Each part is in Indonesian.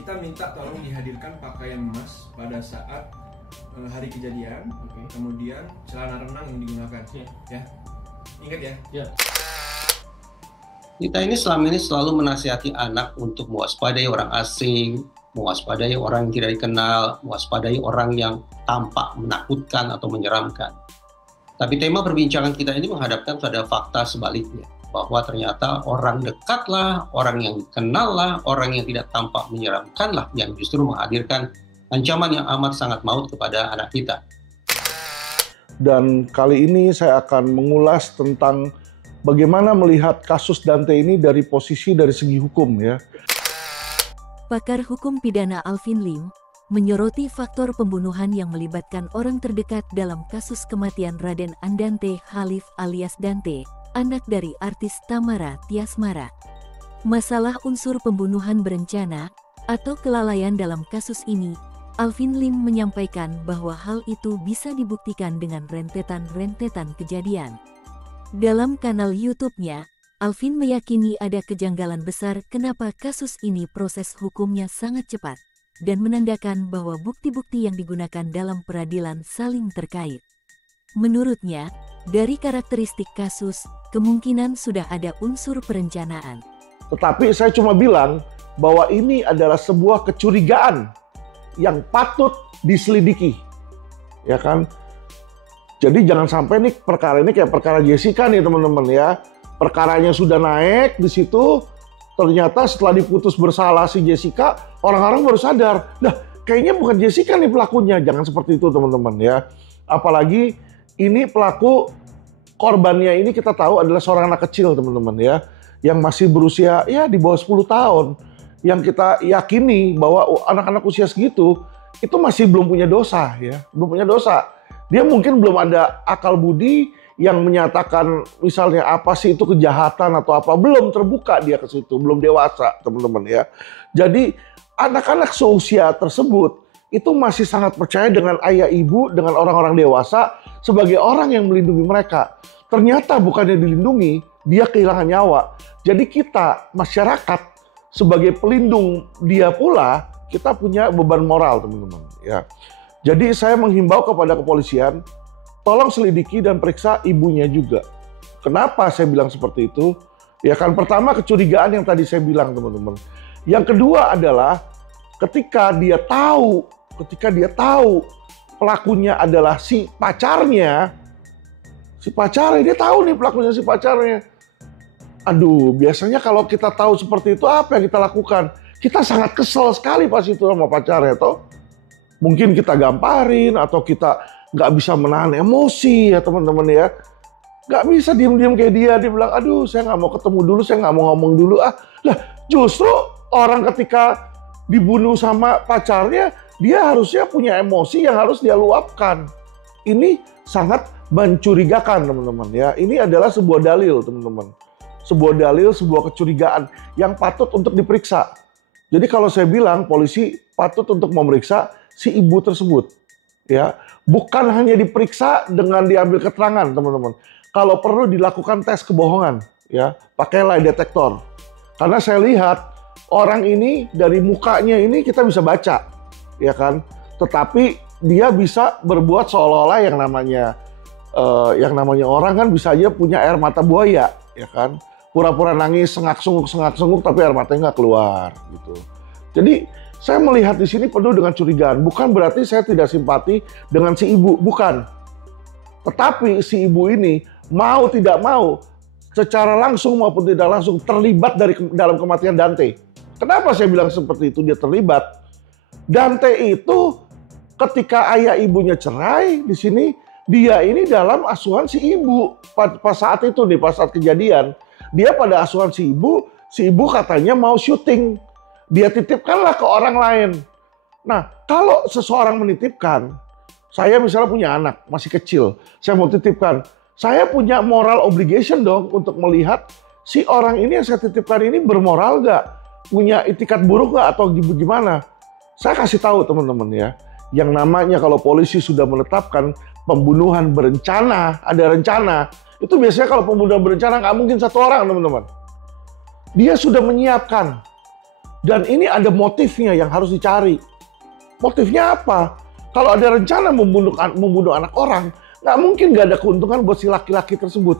kita minta tolong dihadirkan pakaian emas pada saat hari kejadian, kemudian celana renang yang digunakan, ya. Ingat ya? Ya. Kita ini selama ini selalu menasihati anak untuk mewaspadai orang asing, mewaspadai orang yang tidak dikenal, mewaspadai orang yang tampak menakutkan atau menyeramkan. Tapi tema perbincangan kita ini menghadapkan pada fakta sebaliknya, bahwa ternyata orang dekatlah, orang yang dikenallah, orang yang tidak tampak menyeramkanlah yang justru menghadirkan ancaman yang amat sangat maut kepada anak kita. Dan kali ini saya akan mengulas tentang bagaimana melihat kasus Dante ini dari segi hukum ya. Pakar hukum pidana Alvin Lim menyoroti faktor pembunuhan yang melibatkan orang terdekat dalam kasus kematian Raden Andante Khalif alias Dante, anak dari artis Tamara Tiasmara. Masalah unsur pembunuhan berencana atau kelalaian dalam kasus ini, Alvin Lim menyampaikan bahwa hal itu bisa dibuktikan dengan rentetan-rentetan kejadian. Dalam kanal YouTube-nya, Alvin meyakini ada kejanggalan besar kenapa kasus ini proses hukumnya sangat cepat, dan menandakan bahwa bukti-bukti yang digunakan dalam peradilan saling terkait. Menurutnya, dari karakteristik kasus, kemungkinan sudah ada unsur perencanaan. Tetapi saya cuma bilang bahwa ini adalah sebuah kecurigaan yang patut diselidiki, ya kan? Jadi jangan sampai nih perkara ini kayak perkara Jessica nih teman-teman ya. Perkaranya sudah naik di situ, ternyata setelah diputus bersalah si Jessica, orang-orang baru sadar, nah kayaknya bukan Jessica nih pelakunya. Jangan seperti itu teman-teman ya. Apalagi ini pelaku korbannya ini kita tahu adalah seorang anak kecil teman-teman ya, yang masih berusia ya di bawah 10 tahun. Yang kita yakini bahwa anak-anak usia segitu itu masih belum punya dosa ya, belum punya dosa. Dia mungkin belum ada akal budi yang menyatakan misalnya apa sih itu kejahatan atau apa, belum terbuka dia ke situ, belum dewasa teman-teman ya. Jadi anak-anak seusia tersebut itu masih sangat percaya dengan ayah ibu, dengan orang-orang dewasa sebagai orang yang melindungi mereka. Ternyata bukannya dilindungi, dia kehilangan nyawa. Jadi kita masyarakat sebagai pelindung dia pula, kita punya beban moral teman-teman ya. Jadi saya menghimbau kepada kepolisian, tolong selidiki dan periksa ibunya juga. Kenapa saya bilang seperti itu? Ya kan, pertama kecurigaan yang tadi saya bilang teman-teman. Yang kedua adalah ketika dia tahu pelakunya adalah si pacarnya, dia tahu nih pelakunya si pacarnya. Aduh, biasanya kalau kita tahu seperti itu, apa yang kita lakukan? Kita sangat kesel sekali pas itu sama pacarnya, toh. Mungkin kita gamparin, atau kita nggak bisa menahan emosi ya teman-teman ya. Nggak bisa diem-diem kayak dia bilang, aduh saya nggak mau ketemu dulu, saya nggak mau ngomong dulu. Lah, justru orang ketika dibunuh sama pacarnya, dia harusnya punya emosi yang harus dia luapkan. Ini sangat mencurigakan teman-teman ya. Ini adalah sebuah dalil teman-teman. Sebuah dalil, sebuah kecurigaan yang patut untuk diperiksa. Jadi kalau saya bilang polisi patut untuk memeriksa si ibu tersebut, ya, bukan hanya diperiksa dengan diambil keterangan teman-teman. Kalau perlu dilakukan tes kebohongan, ya, pakai lie detector. Karena saya lihat orang ini dari mukanya ini kita bisa baca, ya kan. Tetapi dia bisa berbuat seolah-olah yang namanya orang kan bisa aja punya air mata buaya, ya kan. Pura-pura nangis, sengak-senguk, tapi air matanya nggak keluar, gitu. Jadi saya melihat di sini penuh dengan curigaan. Bukan berarti saya tidak simpati dengan si ibu, bukan. Tetapi si ibu ini mau tidak mau, secara langsung maupun tidak langsung terlibat dalam kematian Dante. Kenapa saya bilang seperti itu dia terlibat? Dante itu ketika ayah ibunya cerai di sini, dia ini dalam asuhan si ibu pas saat itu nih, pas saat kejadian. Dia pada asuhan si ibu katanya mau syuting. Dia titipkanlah ke orang lain. Nah, kalau seseorang menitipkan, saya misalnya punya anak, masih kecil, saya mau titipkan, saya punya moral obligation dong untuk melihat si orang ini yang saya titipkan ini bermoral nggak? Punya itikat buruk nggak atau gimana? Saya kasih tahu teman-teman ya, yang namanya kalau polisi sudah menetapkan pembunuhan berencana, ada rencana, itu biasanya kalau pembunuhan berencana nggak mungkin satu orang teman-teman. Dia sudah menyiapkan. Dan ini ada motifnya yang harus dicari. Motifnya apa? Kalau ada rencana membunuh anak orang, nggak mungkin nggak ada keuntungan buat si laki-laki tersebut.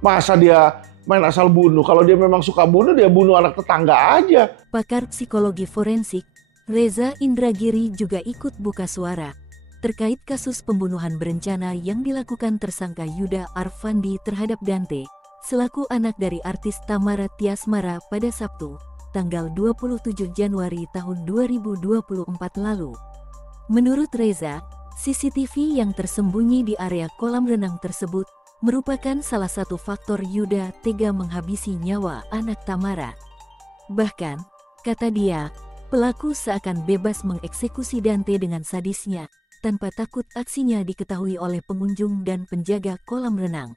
Masa dia main asal bunuh? Kalau dia memang suka bunuh, dia bunuh anak tetangga aja. Pakar psikologi forensik, Reza Indragiri juga ikut buka suara terkait kasus pembunuhan berencana yang dilakukan tersangka Yuda Arfandi terhadap Dante, selaku anak dari artis Tamara Tiasmara pada Sabtu, tanggal 27 Januari tahun 2024 lalu. Menurut Reza, CCTV yang tersembunyi di area kolam renang tersebut merupakan salah satu faktor Yuda tega menghabisi nyawa anak Tamara. Bahkan, kata dia, pelaku seakan bebas mengeksekusi Dante dengan sadisnya, tanpa takut aksinya diketahui oleh pengunjung dan penjaga kolam renang.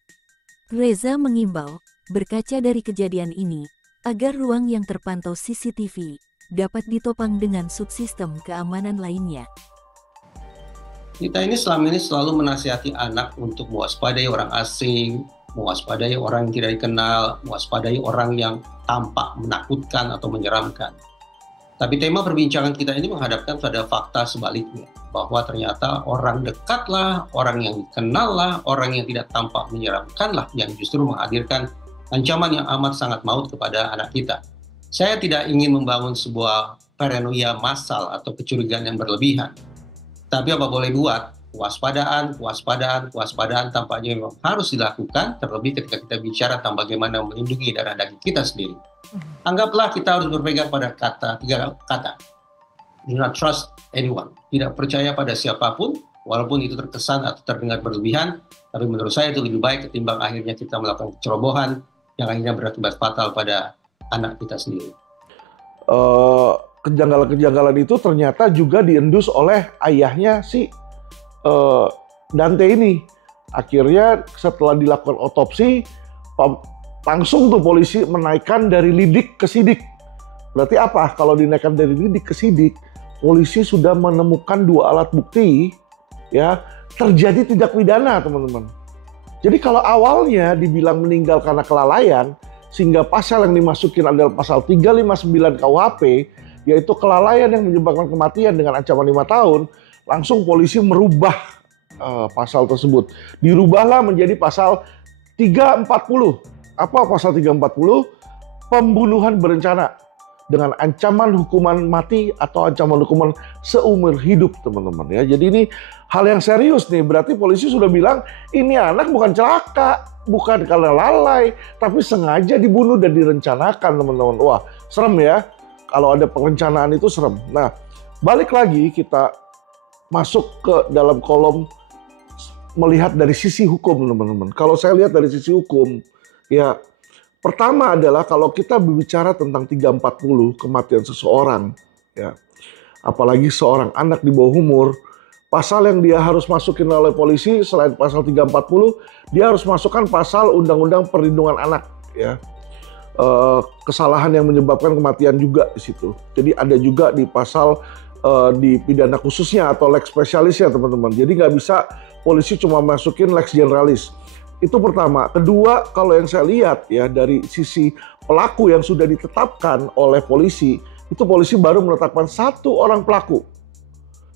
Reza mengimbau, berkaca dari kejadian ini, agar ruang yang terpantau CCTV dapat ditopang dengan subsistem keamanan lainnya. Kita ini selama ini selalu menasihati anak untuk mewaspadai orang asing, mewaspadai orang yang tidak dikenal, mewaspadai orang yang tampak menakutkan atau menyeramkan. Tapi tema perbincangan kita ini menghadapkan pada fakta sebaliknya, bahwa ternyata orang dekatlah, orang yang dikenallah, orang yang tidak tampak menyeramkanlah yang justru menghadirkan ancaman yang amat sangat maut kepada anak kita. Saya tidak ingin membangun sebuah paranoia massal atau kecurigaan yang berlebihan. Tapi apa boleh buat, kewaspadaan tampaknya memang harus dilakukan, terlebih ketika kita bicara tentang bagaimana melindungi darah daging kita sendiri. Anggaplah kita harus berpegang pada tiga kata. Do not trust anyone. Tidak percaya pada siapapun, walaupun itu terkesan atau terdengar berlebihan, tapi menurut saya itu lebih baik ketimbang akhirnya kita melakukan kecerobohan yang akhirnya berakibat fatal pada anak kita sendiri. Kejanggalan-kejanggalan itu ternyata juga diendus oleh ayahnya si Dante ini. Akhirnya setelah dilakukan otopsi, langsung tuh polisi menaikkan dari lidik ke sidik. Berarti apa? Kalau dinaikkan dari lidik ke sidik, polisi sudah menemukan 2 alat bukti, ya, terjadi tindak pidana, teman-teman. Jadi kalau awalnya dibilang meninggal karena kelalaian, sehingga pasal yang dimasukin adalah pasal 359 KUHP, yaitu kelalaian yang menyebabkan kematian dengan ancaman 5 tahun, langsung polisi merubah pasal tersebut. Dirubahlah menjadi pasal 340. Apa pasal 340? Pembunuhan berencana dengan ancaman hukuman mati atau ancaman hukuman seumur hidup, teman-teman, ya. Jadi ini hal yang serius nih. Berarti polisi sudah bilang ini anak bukan celaka, bukan karena lalai, tapi sengaja dibunuh dan direncanakan, teman-teman. Wah, serem ya. Kalau ada perencanaan itu serem. Nah, balik lagi kita masuk ke dalam kolom melihat dari sisi hukum, teman-teman. Kalau saya lihat dari sisi hukum, ya, pertama adalah kalau kita berbicara tentang 340 kematian seseorang, ya, apalagi seorang anak di bawah umur, pasal yang dia harus masukin oleh polisi selain pasal 340, dia harus masukkan pasal Undang-Undang Perlindungan Anak, ya. Kesalahan yang menyebabkan kematian juga di situ. Jadi ada juga di pasal di pidana khususnya atau lex spesialisnya, teman-teman. Jadi nggak bisa polisi cuma masukin lex generalis. Itu pertama. Kedua, kalau yang saya lihat ya dari sisi pelaku yang sudah ditetapkan oleh polisi, itu polisi baru menetapkan 1 orang pelaku.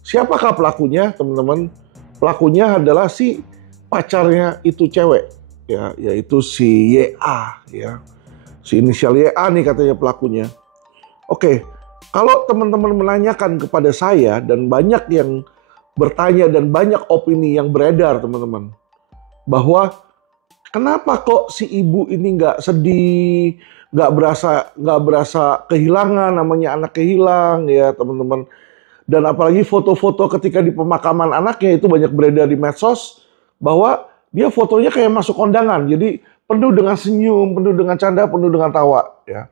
Siapakah pelakunya, teman-teman? Pelakunya adalah si pacarnya itu cewek, ya, yaitu si YA, ya. Si inisial YA nih katanya pelakunya. Oke, kalau teman-teman menanyakan kepada saya dan banyak yang bertanya dan banyak opini yang beredar, teman-teman, bahwa kenapa kok si ibu ini nggak sedih, nggak berasa kehilangan, namanya anak kehilang, ya, teman-teman. Dan apalagi foto-foto ketika di pemakaman anaknya itu banyak beredar di medsos bahwa dia fotonya kayak masuk kondangan, jadi penuh dengan senyum, penuh dengan canda, penuh dengan tawa, ya.